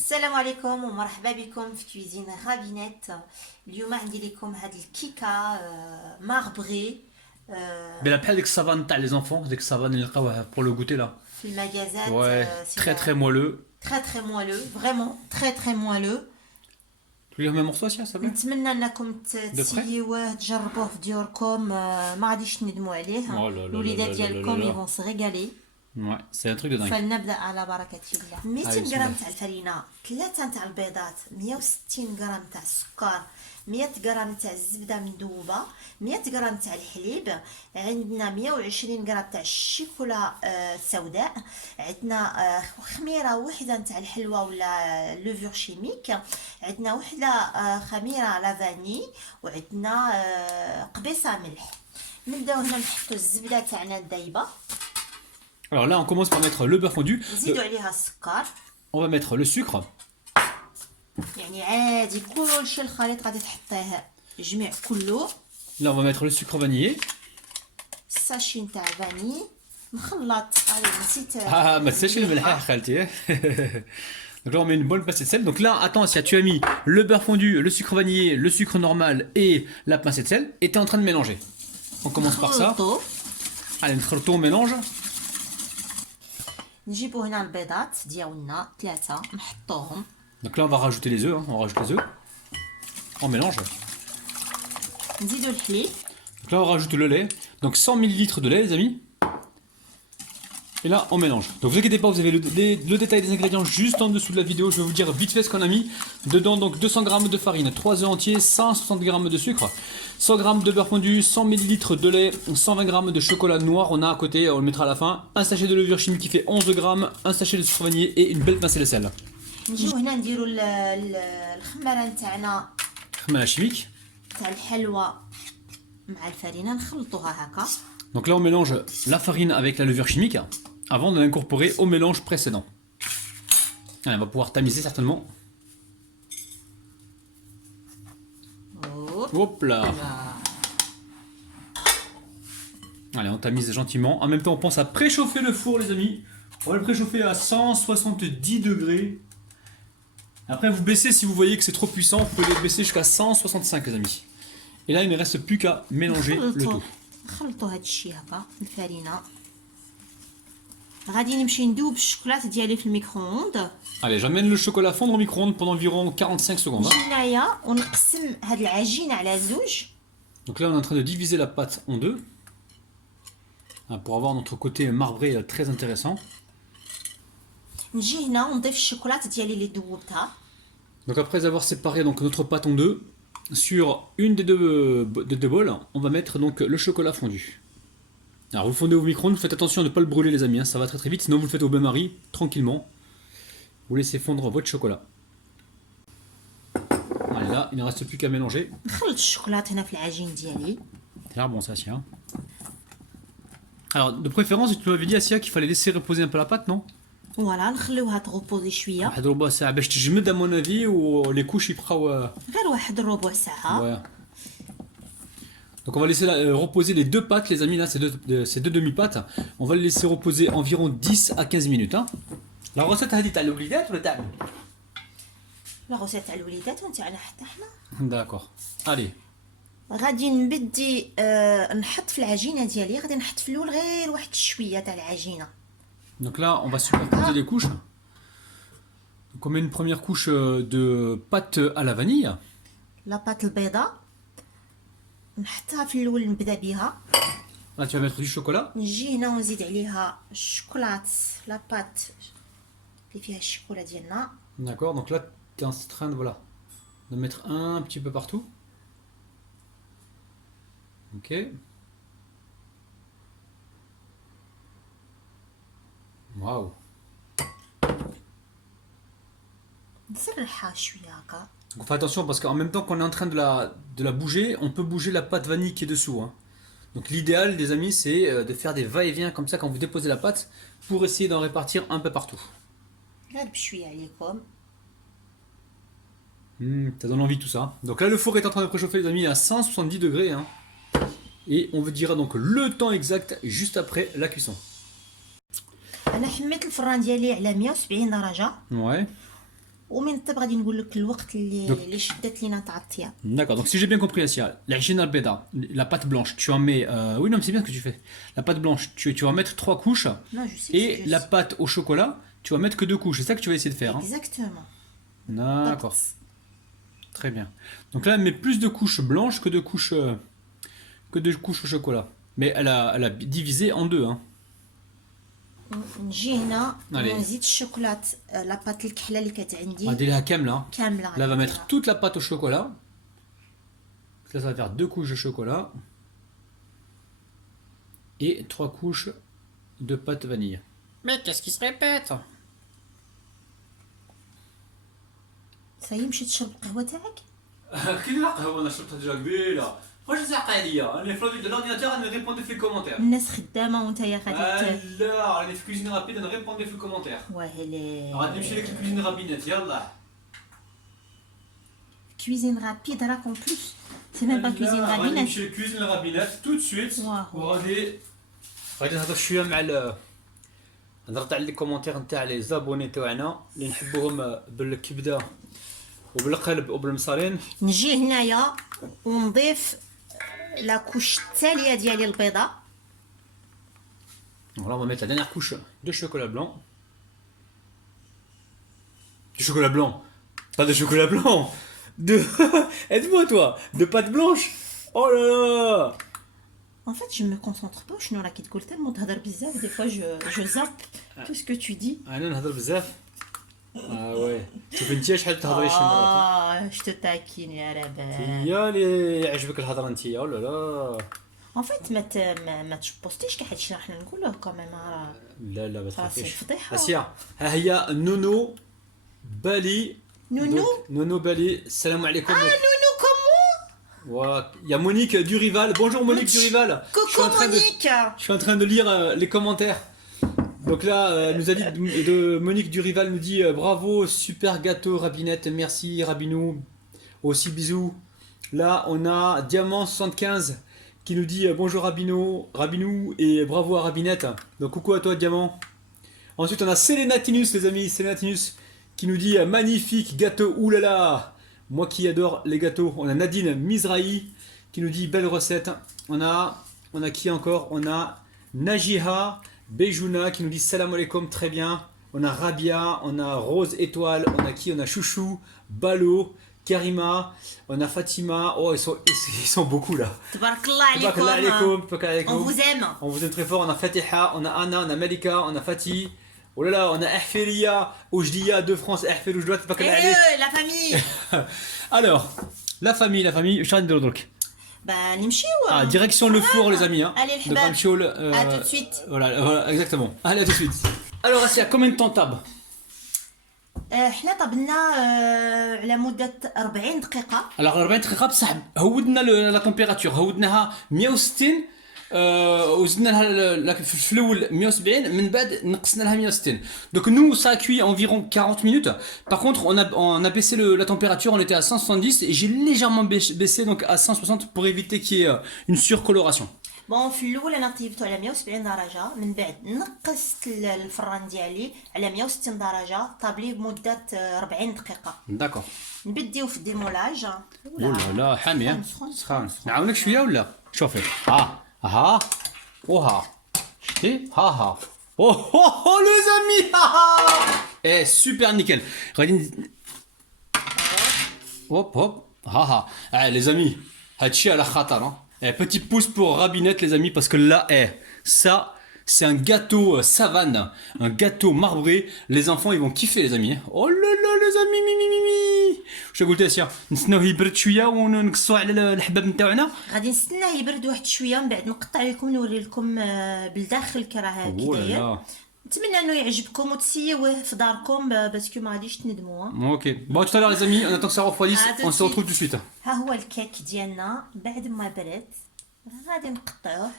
السلام عليكم ومرحبا بكم في كويزين غابينيت. اليوم عندي لكم هاد الكيكه ماربري Mais après, avec savane, t'as les enfants, avec savane, ils pour le goûter là. في المجازات. Ouais, C'est très très moelleux. très très moelleux, vraiment très très moelleux. Tu veux dire même morceau, ça va? نتمنى انكم près تسيوه تجربوه في ديوركم، ما غاديش تندموا عليه. Oh là là là الوليدات là là ديالكم là là. يفون se régaler. Ouais, c'est un truc de dingue. فلنبدا على بركه الله. 200 بسم غرام الله. تاع الفرينه، 3 تاع البيضات، 160 غرام تاع السكر، 100 غرام تاع الزبده مذوبه، 100 غرام تاع الحليب، عندنا 120 غرام تاع الشيكولا السوداء، عندنا خميره وحده تاع الحلوى ولا لوفور شيميك، عندنا وحده خميره لافاني، وعندنا قبيصه ملح. نبداو هنا نحطو الزبده تاعنا الدايبه، Alors là, on commence par mettre le beurre fondu. نزيدو عليها السكر. On va mettre le sucre. يعني عادي كلشي الخليط غادي تحطيه جميع كله. Là, on va mettre le sucre vanillé. الساشي نتاع فاني مخلط. نسيت. Ah, mais c'est chez le melha, khalti. Donc là, on met une bonne pincée de sel. Donc là, attends, si tu as mis le beurre fondu, le sucre vanillé, le sucre normal et la pincée de sel, et tu es en train de mélanger. On commence par ça. نخلطو. Allez, on mélange. نجيبو هنا البيضات ديالنا 3 نحطوهم. Donc là, on va rajouter les œufs. Hein. On rajoute les œufs. On mélange. نزيدو الحليب. Donc là, on rajoute le lait. Donc 100 ml de lait, les amis. Et là, on mélange. Donc vous inquiétez pas, vous avez le détail des ingrédients juste en dessous de la vidéo. Je vais vous dire vite fait ce qu'on a mis. Dedans, donc 200 g de farine, 3 œufs entiers, 160 g de sucre, 100 g de beurre fondu, 100 ml de lait, 120 g de chocolat noir. On a à côté, on le mettra à la fin. Un sachet de levure chimique qui fait 11 g, un sachet de sucre vanillé et une belle pincée de sel. نجيو هنا نديرو الخماره نتاعنا خميرة chimique. تاع الحلوى مع الفرينه نخلطوها هكا. Donc là, on mélange la farine avec la levure chimique avant de l'incorporer au mélange précédent. Allez, on va pouvoir tamiser certainement. Hop là. Allez, on tamise gentiment. En même temps, on pense à préchauffer le four, les amis. On va le préchauffer à 170 degrés. Après, vous baissez si vous voyez que c'est trop puissant. Vous pouvez le baisser jusqu'à 165, les amis. Et là, il ne reste plus qu'à mélanger le tout. نخلطو هاد الشيء هكا الفرينه. غادي نمشي ندوب الشوكولات ديالي في الميكرووند. Allez, j'amène le chocolat fondre au micro-ondes pendant environ 45 secondes. نجي هنايا ونقسم هاد العجينه على زوج. Donc là, on est en train de diviser la pâte en deux. Pour avoir notre côté marbré très intéressant. نجي هنا ونضيف الشوكولات ديالي اللي دوبتها. Donc après avoir séparé donc notre pâte en deux, sur une des deux bols, on va mettre donc le chocolat fondu. Alors vous fondez au micro-ondes, faites attention à ne pas le brûler les amis, hein, ça va très très vite, sinon vous le faites au bain-marie, tranquillement. Vous laissez fondre votre chocolat. Allez là, il ne reste plus qu'à mélanger. نخلط الشوكولات هنا في العجين ديالي. C'est là bon ça, Asia. Alors de préférence, tu m'avais dit Asia qu'il fallait laisser reposer un peu la pâte, non? فوالا نخليوها تغوبوزي شويه. واحد ربع ساعة باش تجمد à mon avis ou les couches يبقاو. غير واحد ربع ساعه. Ouais. Donc on va laisser reposer les deux pâtes les amis, là ces deux demi-pâtes. On va les laisser reposer environ 10 à 15 minutes. Hein. La recette هذه تاع الوليدات ولا تاعنا؟ لا غوسيت تاع الوليدات ونتاعنا حتى حنا. D'accord. Allez. غادي نبدي نحط في العجينه ديالي، غادي نحط في الاول غير واحد شويه تاع العجينه. Donc là on va superposer les couches. Donc on met une première couche de pâte à la vanille. لاباط البيضاء نحطها في الاول، نبدا بها. Là tu vas mettre du chocolat. نجي هنا ونزيد عليها الشوكولات لاباط اللي فيها الشوكولا ديالنا. D'accord. Donc là tu es en train de voilà de mettre un petit peu partout. Ok. Waouh. نسرحها شويه هكا. Donc on fait attention parce qu'en même temps qu'on est en train de la bouger, on peut bouger la pâte vanille qui est dessous. Hein. Donc l'idéal des amis c'est de faire des va-et-vient comme ça quand vous déposez la pâte pour essayer d'en répartir un peu partout. غير بشويه عليكم. Ça donne envie tout ça. Donc là le four est en train de préchauffer les amis à 170 degrés. Hein. Et on vous dira donc le temps exact juste après la cuisson. انا حميت الفران ديالي على 170 درجه. Ouais. ومن الطيب غادي نقول لك الوقت اللي شدت لينا تاع الطياب. D'accord, donc si j'ai bien compris, Assia, la Gina Albeda, la pâte blanche, tu en mets. Oui, non, mais c'est bien ce que tu fais. La pâte blanche, tu vas mettre 3 couches. Non, je sais que Et c'est la juste. pâte au chocolat, tu vas mettre que 2 couches. C'est ça que tu vas essayer de faire. Hein. Exactement. D'accord. Très bien. Donc là, elle met plus de couches blanches que de couches au chocolat. Mais elle a divisé en 2. Hein. نجي هنا Allez. ونزيد الشوكولات لاباط الكحله اللي كانت عندي On va délayer là. كامله. Là, elle va mettre toute la pâte au chocolat. Là, ça va faire 2 couches de chocolat. Et 3 couches de pâte vanille. Mais qu'est-ce qui se répète? صاي مشيت تشرب القهوه تاعك. كي لا قهوه انا شربتها ديجا قبيله. واش زعق عليا؟ انا في لو اورديناتور انا ريبوندي في الكومونتير. الناس خدامه وانت يا غادي لا راني في كوزين رابيد انا ريبوندي في الكومونتير. وهلي غادي نمشي لك الكوزين رابينات يلا. cuisine rapide راك en plus c'est même pas cuisine غادي rapide. نمشي للكوزين رابينات تو سويت. وغادي نهضر شويه مع نهضر تاع لي كومونتير نتاع لي زابوني تاعنا اللي نحبوهم بالكبده وبالقلب وبالمصارين. نجي هنايا ونضيف لا كوش التاليه ديالي البيضه. Voilà, on va mettre la dernière couche de chocolat blanc. Du chocolat blanc. Pas de chocolat blanc. De... Aide-moi toi. De pâte blanche. Oh là là. En fait, je me concentre pas شنو راكي تقول تما تهضر بزاف des fois je zappe tout ce que tu dis. انا نهضر بزاف. وي شوف انت شحال تهضري شي مرات. je te taquine يا رباب. يا اللي عجبك الهضره انت. Oh là là. En fait ما تبوستيش كاع هادشي راح نقولوه كوميم. لا ما سي تخافيش. فضيحه. اسيا ها هي نونو بالي. نونو بالي السلام عليكم. نونو كومون. Il y a Monique du Rival. Bonjour Monique du Rival. Coucou Monique. Je suis en train de lire les commentaires. Donc là, elle nous a dit, Monique du Rival nous dit bravo, super gâteau Rabinette, merci Rabinou. Aussi bisous. Là, on a Diamant 75 qui nous dit bonjour Rabinou et bravo à Rabinette. Donc coucou à toi Diamant. Ensuite, on a Selena Tinus, les amis, Selena Tinus qui nous dit magnifique gâteau, oulala. Moi qui adore les gâteaux. On a Nadine Mizrahi qui nous dit belle recette. On a qui encore? On a Najiha Bejouna qui nous dit salam alaikum, très bien. On a Rabia, on a Rose Étoile, on a qui? On a Chouchou, Balo, Karima, on a Fatima. Oh, ils sont beaucoup là. تبارك الله Tabarak Allah عليكم. alaikum, tabarak alaikum. On vous aime. On vous aime très fort. On a Fatiha, on a Anna, on a Malika, on a Fatih. Oh là là, on a Ahfelia, Ojdia de France, Ahfel Oujdoua, tabarak Allah alaikum. la famille. Alors, la famille, je suis en train de dire. bah نمشيو. Ah, direction le four les amis. Hein. Allez, Donc, الحباب. نمشيو À tout de suite. Voilà, exactement. Allez, à tout de suite. Alors, Assia, combien de temps table? حنا طبنا على مده 40 دقيقه. Alors, 40 دقيقة بصح هودنا لا تمبيراتور هودناها 160 وزدنا لها في الاول 170 من بعد نقصنا لها 160. Donc nous ça a cuit environ 40 minutes. Par contre on a baissé la température, on était à 170 et j'ai légèrement baissé donc à 160 pour éviter qu'il y ait une surcoloration. بون في الاول انا طيبته على 170 درجه، من بعد نقصت الفران ديالي على 160 درجه، طاب لي بمده 40 دقيقه. D'accord. نبديو في الديمولاج. لا حامي ها سخون. سخان. نعاونك شويه ولا شوفي ها وها شتي ها oh les amis eh super nickel غادي hop ها les amis هادشي على خطر. Petit pouce pour Rabinette les amis parce que là ça c'est un gâteau savane, un gâteau marbré. Les enfants ils vont kiffer les amis. Oh là là les amis واش قلت اسيا نستناو يبرد شويه ونقصوا على الحباب نتاعنا. غادي نستناه يبرد واحد شويه، من بعد نقطع لكم نوري لكم بالداخل كي راه كي داير. نتمنى انه يعجبكم وتسيوه في داركم باسكو ما غاديش تندموا. Ok. Bon tout à l'heure les amis, on attend que ça refroidisse. On se retrouve tout de suite. ها هو الكيك ديالنا بعد ما برد غادي نقطعوه.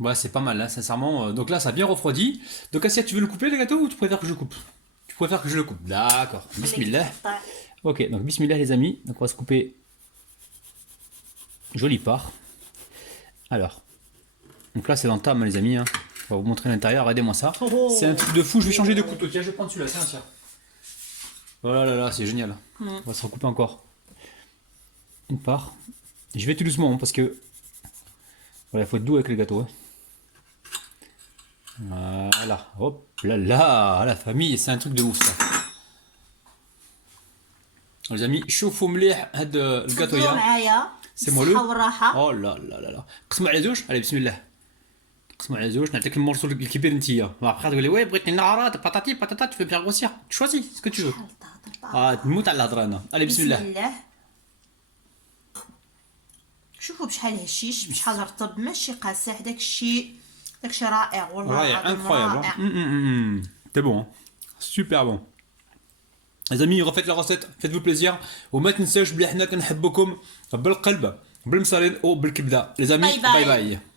Ouais, c'est pas mal là, sincèrement. Donc là, ça a bien refroidi. Donc Assia, tu veux le couper les gâteaux ou tu préfères que je coupe? Tu préfères que je le coupe? D'accord. Bismillah. Ok, donc bismillah les amis. Donc on va se couper jolie part. Alors, donc là c'est l'entame les amis. Hein. On va vous montrer l'intérieur. Regardez-moi ça. C'est un truc de fou. Je vais changer de couteau. Tiens, je vais prendre celui-là. Tiens, tiens. Oh là là là, c'est génial. On va se recouper encore. Une part. Et je vais tout doucement hein, parce que voilà, il faut être doux avec les gâteaux. Hein. Voilà. Hop là là, la famille, c'est un truc de ouf ça. Les amis, شوفوا مليح هذا الجاتو تفضلوا يا معايا سي مولو. بالصحة والراحة. Oh là là là là. قسموا على زوج. Allez, بسم الله. قسموا على زوج. نعطيك المورسو الكبير نتيا. Après تقول لي وي بغيت النعرات باتاتي باتاتا tu veux bien grossir. Tu choisis ce que tu veux. نموت على الهضره انا. Allez, بسم الله. بسم الله. شوفوا بشحال هشيش بشحال رطب ماشي قاسح داكشي رائع والله Ouais, العظيم incroyable. رائع. C'est bon. Hein. Super bon. Les amis, refaites la recette, faites-vous plaisir. وما تنساوش بلي حنا كنحبكم بالقلب بالمصارين وبالكبده. Les amis, Bye bye. bye bye.